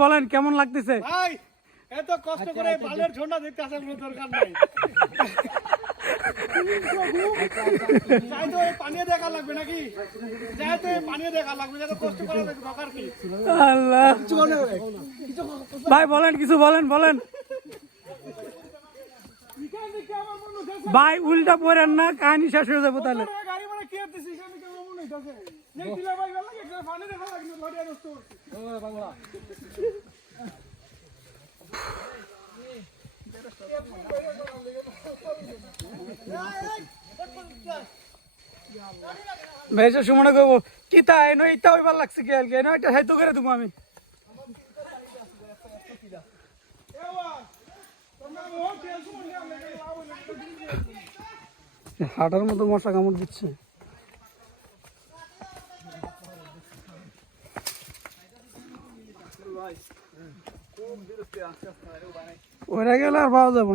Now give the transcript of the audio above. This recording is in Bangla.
বলেন কেমন লাগতেছে? ভাই এত কষ্ট করে বালের ঝর্ণা দেখতে আসার কোনো দরকার নাই। যাই তো পানি দেখা লাগবে নাকি? যাই তো পানি দেখা লাগবে, এত কষ্ট করা দরকার কি? আল্লাহ ভাই বলেন, কিছু বলেন বলেন ভাই, উল্টা পড়েন না, কাহিনী শেষ হয়ে যাবো তাহলে। গাড়ি মানে কি হতেছে এখানে কেমন মনে হইতাছে? নেই দিলা ভাই ভালো লাগে, একটা পানি দেখা লাগবে, লড়িয়া নষ্ট করছে। ও বাংলা। ভেজে সুমনে কব কি তাই নয়, ইটা হইবার লাগছে কি আর কি নয়, এটা হেতু করে দেবো আমি। হাঁটার মতো মশা কামড় দিচ্ছে। ওরা গেলে আর পাওয়া যাবে না।